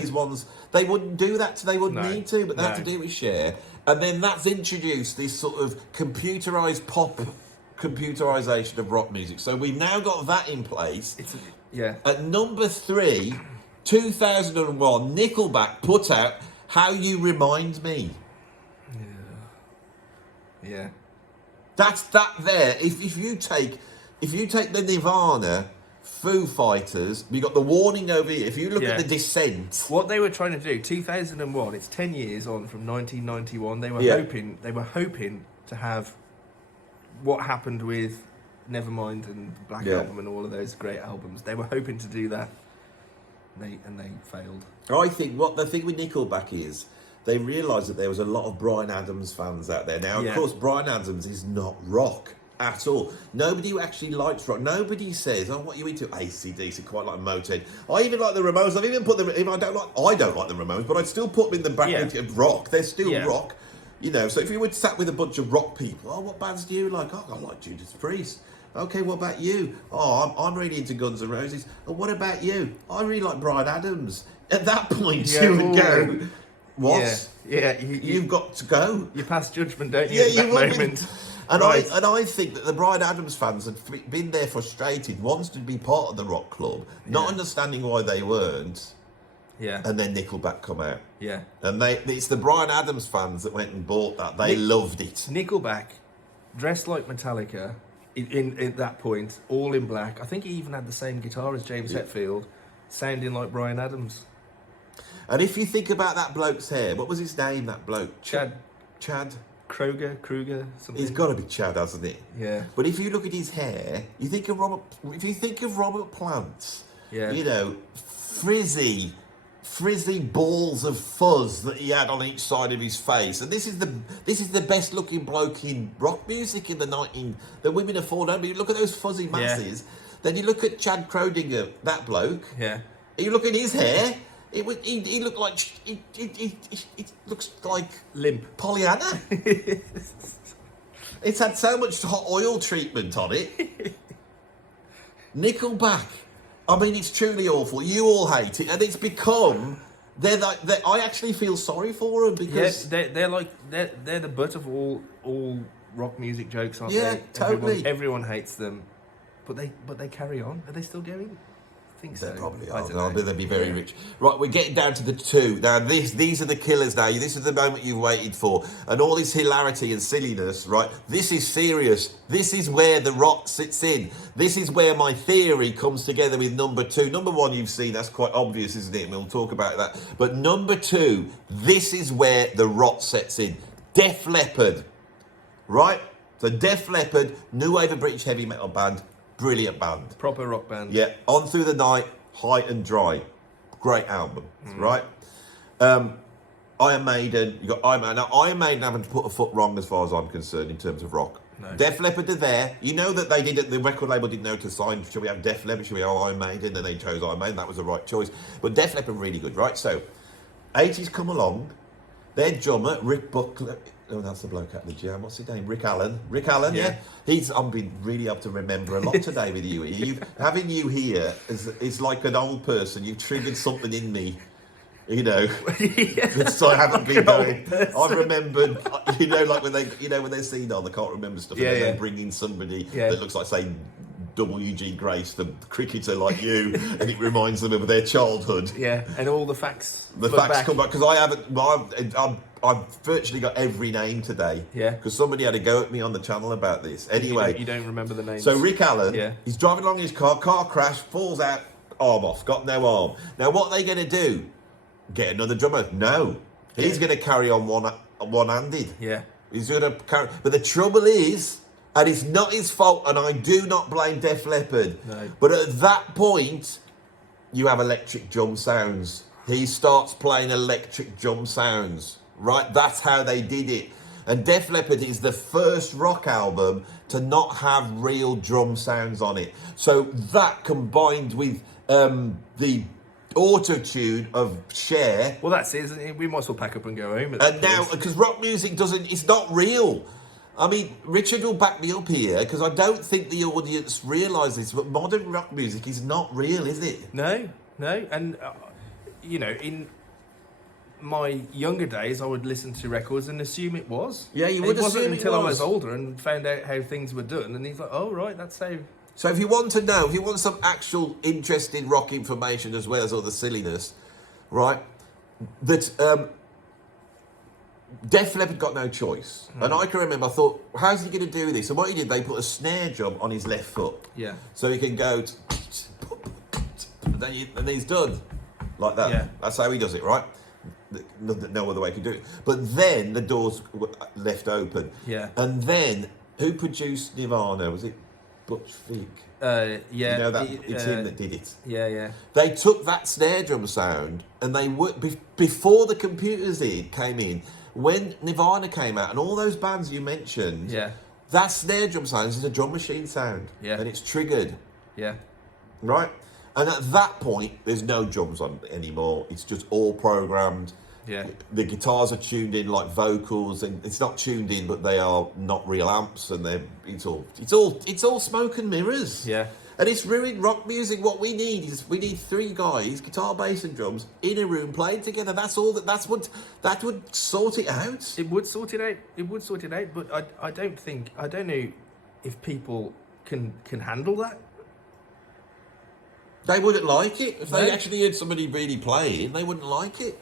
these ones, they wouldn't do that. They wouldn't need to, but they have to do it with Cher. And then that's introduced this sort of computerization of rock music. So we've now got that in place. At number 3, 2001, Nickelback put out How You Remind Me. Yeah. That's that there. If you take the Nirvana, Foo Fighters, we got the Warning over here. If you look at the Descent, what they were trying to do, 2001. It's 10 years on from 1991. They were hoping to have what happened with Nevermind and Black Album and all of those great albums. They were hoping to do that, and they failed. I think what the thing with Nickelback is, they realised that there was a lot of Bryan Adams fans out there. Now, of course, Bryan Adams is not rock at all. Nobody who actually likes rock. Nobody says, "Oh, what are you into?" AC/DC, quite like Motorhead. I even like the Ramones. I've even put them. If I don't like the Ramones, but I'd still put them in the bracket of rock. They're still rock, you know. So if you were sat with a bunch of rock people, oh, what bands do you like? Oh, I like Judas Priest. Okay, what about you? Oh, I'm really into Guns N' Roses. Oh, what about you? I really like Bryan Adams. At that point, you would go, what? You've got to go. You pass judgment, don't you? Yeah, at that moment. And I think that the Bryan Adams fans had been there frustrated, wanted to be part of the rock club, not understanding why they weren't. Yeah. And then Nickelback come out. Yeah. And it's the Bryan Adams fans that went and bought that. They loved it. Nickelback, dressed like Metallica, at that point, all in black. I think he even had the same guitar as James Hetfield, sounding like Bryan Adams. And if you think about that bloke's hair, what was his name, that bloke? Chad? Kruger, something. He's got to be Chad, hasn't it? Yeah. But if you look at his hair, you think of Robert Plant, you know, frizzy balls of fuzz that he had on each side of his face. And this is the best looking bloke in rock music in the women afford. But you look at those fuzzy masses. Then you look at Chad Kroeger, that bloke. Yeah. You look at his hair. He looked like he looks like limp Pollyanna. It's had so much hot oil treatment on it. Nickelback. I mean, it's truly awful. You all hate it, and it's become. I actually feel sorry for them because they're the butt of all rock music jokes, aren't they? Yeah, totally. Everyone hates them, but they carry on. Are they still going? I think so. They probably are. They'll be very rich. Right, we're getting down to the 2. Now, these are the killers now. This is the moment you've waited for. And all this hilarity and silliness, right? This is serious. This is where the rock sits in. This is where my theory comes together with number 2. Number 1 you've seen, that's quite obvious, isn't it? And we'll talk about that. But number 2, this is where the rock sets in. Def Leppard, right? So Def Leppard, new wave of British heavy metal band. Brilliant band. Proper rock band. Yeah. On Through the Night, High and Dry. Great album, right? Iron Maiden, you got Iron Maiden. Now, Iron Maiden haven't put a foot wrong as far as I'm concerned in terms of rock. No. Def Leppard are there. You know that the record label didn't know to sign, should we have Def Leppard, should we have Iron Maiden? And they chose Iron Maiden. That was the right choice. But Def Leppard are really good, right? So, 80s come along. Their drummer, Rick Buckler. Oh, that's the bloke at the jam. What's his name? Rick Allen. Yeah. I've been really able to remember a lot today with you. Having you here is like an old person. You've triggered something in me. You know, so I haven't been going. I remembered, like when they're seen on, they can't remember stuff. And they bring in somebody that looks like, say, W.G. Grace, the cricketer like you, and it reminds them of their childhood. Yeah, and all the facts. The facts come back because I haven't. I've virtually got every name today. Yeah. Because somebody had a go at me on the channel about this. Anyway, you don't remember the names. So Rick Allen, he's driving along in his car crash, falls out, arm off, got no arm. Now what are they going to do? Get another drummer? No, he's going to carry on one-handed. Yeah. He's going to carry. But the trouble is. And it's not his fault, and I do not blame Def Leppard. No. But at that point, you have electric drum sounds. He starts playing electric drum sounds, right? That's how they did it. And Def Leppard is the first rock album to not have real drum sounds on it. So that combined with the Autotune of Cher. Well, that's it, isn't it? We might as well pack up and go home. And now, because rock music it's not real. I mean, Richard will back me up here, because I don't think the audience realise this, but modern rock music is not real, is it? No. And, in my younger days, I would listen to records and assume it was. Yeah, you would assume assume it until I was. was older and found out how things were done, and he's like, oh, right, that's how... So if you want to know, if you want some actual interesting rock information as well as all the silliness, right, that Def Leppard got no choice. And I can remember, I thought, how's he going to do this? And what he did, they put a snare drum on his left foot. Yeah. So he can go, and then he's done. Like that. Yeah. That's how he does it, right? No other way to do it. But then the doors were left open. Yeah. And then, who produced Nirvana? Was it Butch Vig? Yeah. You know that it's him that did it. Yeah. They took that snare drum sound and they before the computers came in, when Nirvana came out and all those bands you mentioned, that snare drum sound is a drum machine sound. Yeah. And it's triggered. Yeah. Right? And at that point, there's no drums on anymore. It's just all programmed. Yeah. The guitars are tuned in like vocals, and it's not tuned in, but they are not real amps, and it's all smoke and mirrors. Yeah. And it's ruined rock music. What we need is three guys, guitar, bass, and drums, in a room playing together. That's all. That would sort it out. It would sort it out. But I don't know if people can handle that. They wouldn't like it. If they actually heard somebody really playing, they wouldn't like it.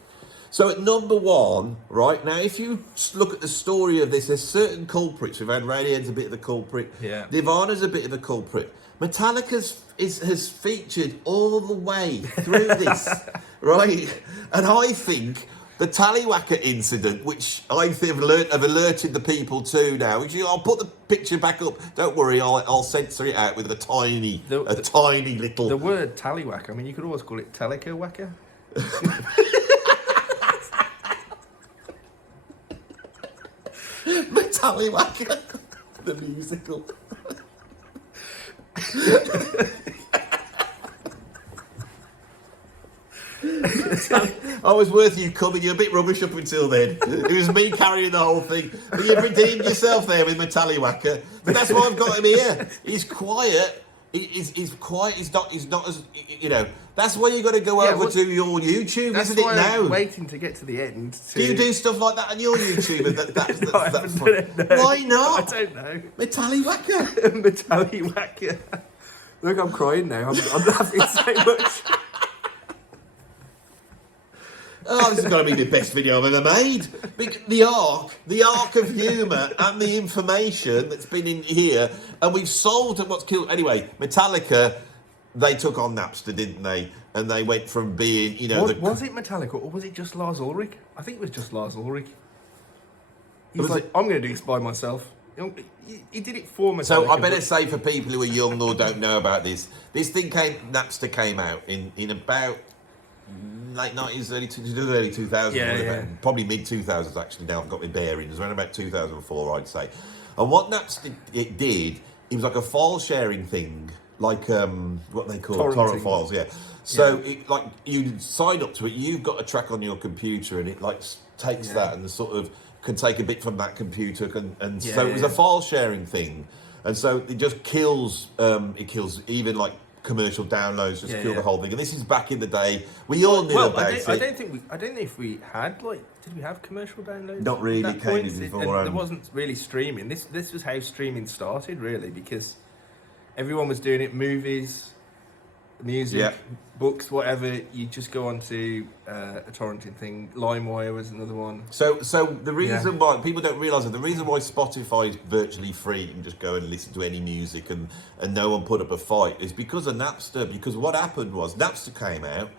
So at number one, right, now if you look at the story of this, there's certain culprits. We've had Radiohead's a bit of a culprit. Yeah. Nirvana's a bit of a culprit. Metallica's has featured all the way through this, right? And I think the Tallywhacker incident, which I think have alerted the people to now, which I'll put the picture back up. Don't worry, I'll censor it out with a tiny little... The word Tallywhacker, I mean, you could always call it Talico-whacker. Tallywhacker, the musical. I was worth you coming. You're a bit rubbish up until then. It was me carrying the whole thing. But you've redeemed yourself there with my Tallywhacker. But that's why I've got him here. He's quiet. He's quiet. He's not as, you know. That's why you got to go over to your YouTube, isn't it? Now I'm waiting to get to the end. Do you do stuff like that on your YouTube? That's fun. No. Why not? I don't know. My Tallywhacker. My Tallywhacker. Look, I'm crying now. I'm laughing so much. Oh, this is going to be the best video I've ever made. The arc of humour and the information that's been in here, and we've solved what's killed. Anyway, Metallica, they took on Napster, didn't they? And they went from being, you know... Was it Metallica or was it just Lars Ulrich? I think it was just Lars Ulrich. He was like, I'm going to do this by myself. He did it for Metallica. So I better say for people who are young or don't know about this Napster came out in about... late 90s, early 2000s, probably mid 2000s actually. Now I've got my bearings. Around about 2004, I'd say. And what Napster it did, it was like a file sharing thing, like what they call torrent files. Yeah. So it, like you sign up to it, you've got a track on your computer, and it like takes that and sort of can take a bit from that computer, so it was a file sharing thing, and so it just kills. It kills even like commercial downloads, just kill the whole thing. And this is back in the day. We all knew about it. I don't know if we had, did we have commercial downloads? Not really. At that Came point? in before. There wasn't really streaming. This was how streaming started, really, because everyone was doing it. Movies, music, books, whatever. You just go onto a torrenting thing. LimeWire was another one. So the reason why people don't realise it, the reason why Spotify is virtually free, you can just go and listen to any music and no one put up a fight, is because of Napster. Because what happened was Napster came out,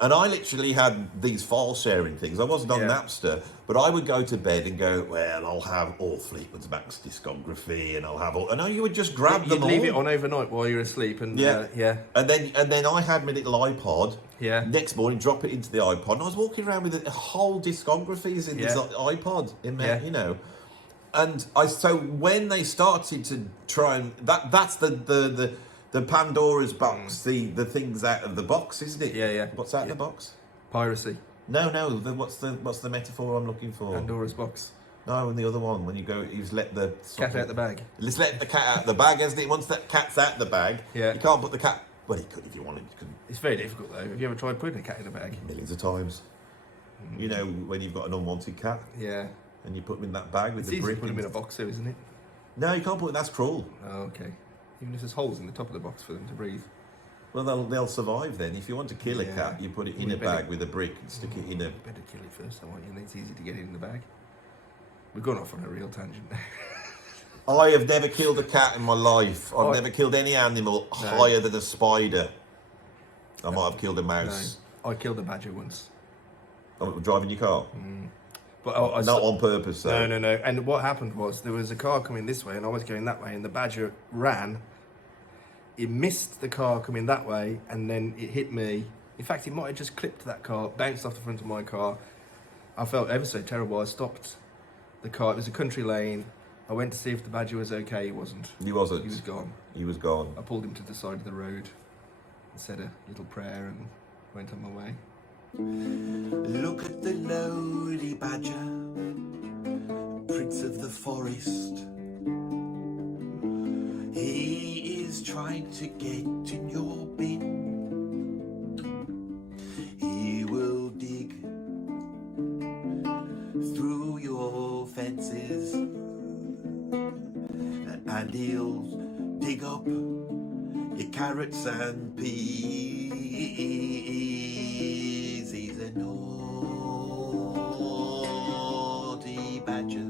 and I literally had these file sharing things. I wasn't on Napster, but I would go to bed and go, well, I'll have all Fleetwood Mac's discography, and I'll have all. And you would just grab them all. Leave it on overnight while you're asleep, and And then I had my little iPod. Yeah. Next morning, drop it into the iPod, and I was walking around with a whole discographies in this iPod in there, you know. And so when they started to try and that's the The Pandora's box, the things out of the box, isn't it? Yeah, yeah. What's out of the box? Piracy. No. What's the metaphor I'm looking for? Pandora's box. No, and the other one when you go, he's let the Cat out the bag. Let's let the cat out the bag, hasn't it? Once that cat's out the bag, Yeah. you can't put the cat. Well, you could if you wanted. You could. It's very difficult though. Have you ever tried putting a cat in a bag? Millions of times. You know when you've got an unwanted cat Yeah. and you put them in that bag with It's the easy to brick. put them in a box though, isn't it? No, you can't put it. That's cruel. Oh, okay. Even if there's holes in the top of the box for them to breathe. Well, they'll survive then. If you want to kill a Yeah. cat, you put it in We a better- bag with a brick and stick it in a. Better kill it first, I want you. And it's easy to get it in the bag. We've gone off on a real tangent now. I have never killed a cat in my life. I've Oh. never killed any animal higher than a spider. I might have killed a mouse. No. I killed a badger once. Oh, driving your car? But I Not on purpose, though. No. And what happened was there was a car coming this way and I was going that way and the badger ran. It missed the car coming that way and then it hit me. In fact, it might have just clipped that car, bounced off the front of my car. I felt ever so terrible. I stopped the car. It was a country lane. I went to see if the badger was okay. He wasn't. He wasn't. He was gone. He was gone. I pulled him to the side of the road and said a little prayer and went on my way. Look at the lowly badger, prince of the forest. He is trying to get in your bin. He will dig through your fences and he'll dig up your carrots and peas. He's a naughty badger.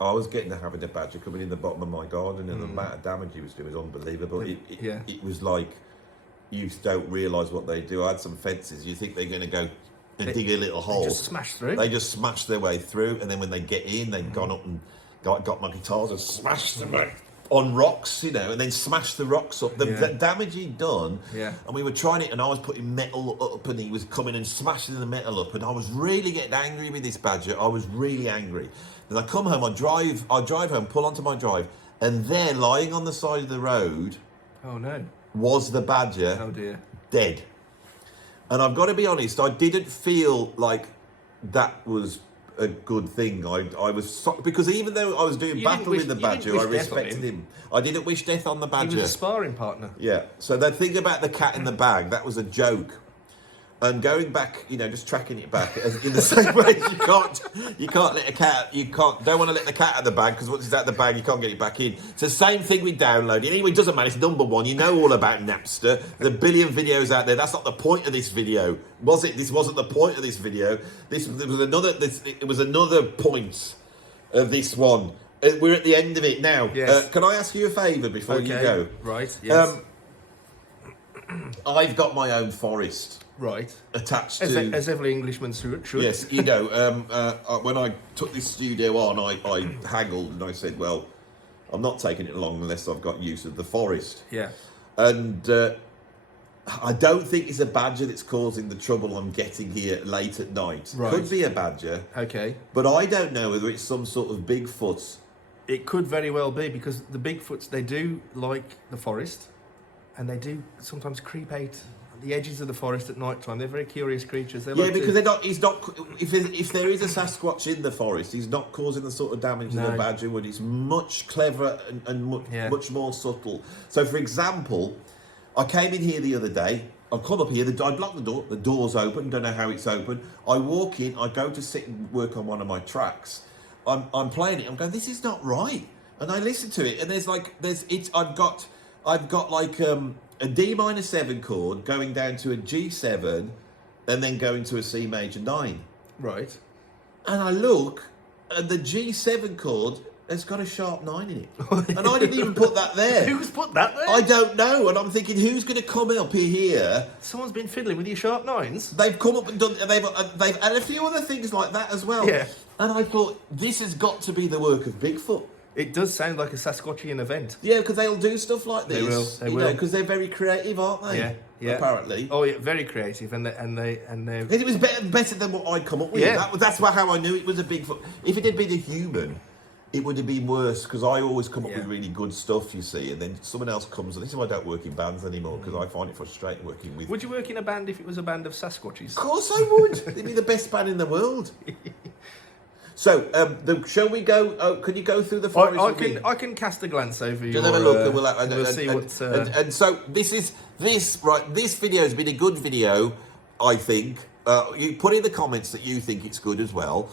I was getting to having a badger coming in the bottom of my garden, and the amount of damage he was doing was unbelievable. It was like you don't realise what they do. I had some fences. You think they're going to go and dig a little hole? They just smash through. They just smash their way through, and then when they get in, they've gone up and got my guitars and smashed them on rocks, you know, and then smashed the rocks up. The damage he'd done, and we were trying it, and I was putting metal up, and he was coming and smashing the metal up, and I was really getting angry with this badger. I was really angry. Then I come home, I drive home, pull onto my drive, and there, lying on the side of the road, Oh no. was the badger. Oh dear. Dead. And I've got to be honest, I didn't feel like that was a good thing. I was because even though I was doing battle with the badger, I respected him. I didn't wish death on the badger. He was a sparring partner. Yeah. So the thing about the cat in the bag, that was a joke. And going back, you know, just tracking it back in the same way, you can't let a cat, don't want to let the cat out of the bag because once it's out of the bag, you can't get it back in. It's the same thing with downloading. Anyway, it doesn't matter. It's number one. You know all about Napster. There's a billion videos out there. That's not the point of this video, was it? This wasn't the point of this video. It was another point of this one. We're at the end of it now. Yes. Can I ask you a favour before you go? Right. Yes. I've got my own forest. Right. Attached As to... as every Englishman should. Yes, you know, when I took this studio on, I haggled and I said, well, I'm not taking it along unless I've got use of the forest. Yeah. And I don't think it's a badger that's causing the trouble I'm getting here late at night. Right. Could be a badger. Okay. But I don't know whether it's some sort of Bigfoot. It could very well be because the Bigfoots, they do like the forest and they do sometimes creep out the edges of the forest at night time. They're very curious creatures. They like because he's not. If there is a Sasquatch in the forest, he's not causing the sort of damage that a badger would. He's much cleverer and much more subtle. So, for example, I came in here the other day. I come up here. I block the door. The door's open. Don't know how it's open. I walk in. I go to sit and work on one of my tracks. I'm playing it. I'm going, this is not right. And I listen to it, and I've got like a D minor 7 chord going down to a G7 and then going to a C major 9. Right. And I look and the G7 chord has got a sharp 9 in it. And I didn't even put that there. Who's put that there? I don't know. And I'm thinking, who's going to come up here? Someone's been fiddling with your sharp 9s. They've come up and done, they've and a few other things like that as well. Yeah. And I thought, this has got to be the work of Bigfoot. It does sound like a Sasquatchian event. Yeah, because they'll do stuff like this. They will. Because they're very creative, aren't they? Yeah. Apparently. Oh, yeah, very creative, and they. It was better than what I'd come up with. Yeah. That's how I knew it was a Bigfoot. If it had been a human, it would have been worse because I always come up Yeah. with really good stuff, you see, and then someone else comes, and this is why I don't work in bands anymore because I find it frustrating working with. Would you work in a band if it was a band of Sasquatches? Of course I would. They'd be the best band in the world. So, shall we go? Oh, can you go through the forest? I can cast a glance over you. Just have a look, and we'll see what's. And so this video has been a good video, I think. You put in the comments that you think it's good as well.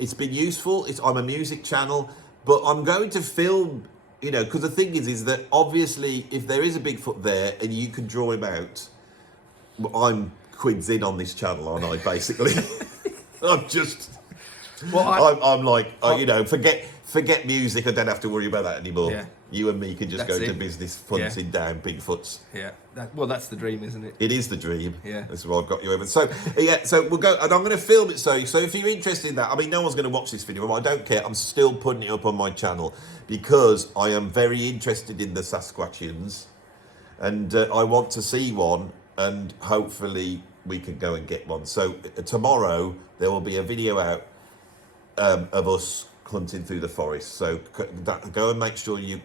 It's been useful. I'm a music channel, but I'm going to film. Because the thing is that obviously, if there is a Bigfoot there and you can draw him out, I'm quids in on this channel, aren't I? Basically, I'm just. Well, I'm like, forget music. I don't have to worry about that anymore. Yeah. You and me can just go to business hunting down Bigfoots. Yeah. That's the dream, isn't it? It is the dream. Yeah. That's why I've got you over. So, so we'll go, and I'm going to film it. So if you're interested in that, I mean, no one's going to watch this video, but I don't care. I'm still putting it up on my channel because I am very interested in the Sasquatchians, and I want to see one, and hopefully we can go and get one. So tomorrow there will be a video out of us hunting through the forest. So go and make sure you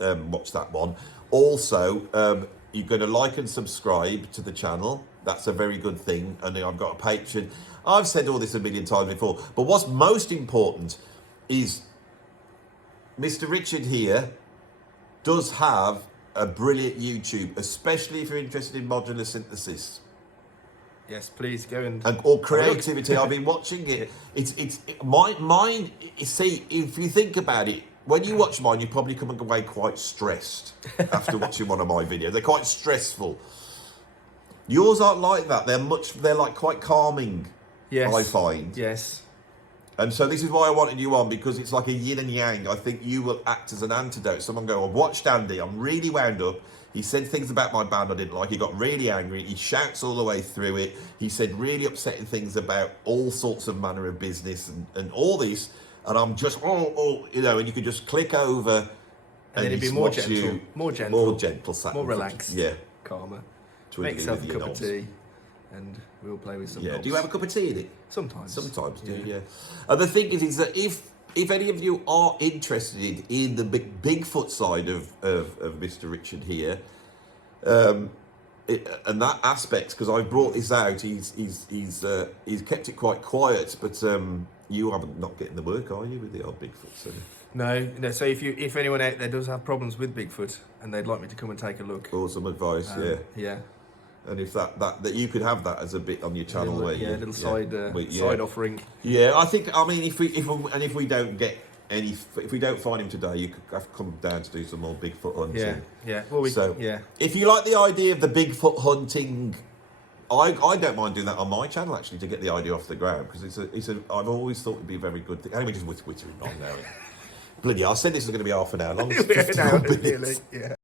watch that one. Also, you're going to like and subscribe to the channel. That's a very good thing. And then I've got a Patreon. I've said all this a million times before, but what's most important is Mr. Richard here does have a brilliant YouTube, especially if you're interested in modular synthesis. Yes, please go and or creativity. I've been watching it. It's mine. See, if you think about it, when you watch mine, you probably come away quite stressed after watching one of my videos. They're quite stressful. Yours aren't like that. They're like quite calming. Yes, I find. Yes. And so this is why I wanted you on, because it's like a yin and yang. I think you will act as an antidote. Someone go, I've watched Andy. I'm really wound up. He said things about my band I didn't like. He got really angry. He shouts all the way through it. He said really upsetting things about all sorts of manner of business and all this. And I'm just, and you could just click over. And then it'd be more gentle. More gentle. More relaxed. Yeah. Calmer. Make yourself a cup of tea and we'll play with some knobs. Do you have a cup of tea in it? Sometimes. Sometimes, yeah. And the thing is that if any of you are interested in the Bigfoot side of Mr. Richard here, and that aspect, because I brought this out, he's kept it quite quiet, but you are not getting the work, are you, with the old Bigfoot? So. No. So if anyone out there does have problems with Bigfoot and they'd like me to come and take a look, or some advice, yeah. And if that you could have that as a bit on your channel, little side offering. Yeah, I think. I mean, if we don't get any, if we don't find him today, you could have to come down to do some more Bigfoot hunting. Yeah. Well, if you like the idea of the Bigfoot hunting, I don't mind doing that on my channel actually to get the idea off the ground, because I've always thought it'd be a very good thing. Anyway, just wittering on now. Bloody, I said this was going to be half an hour long. An hour, nearly, yeah.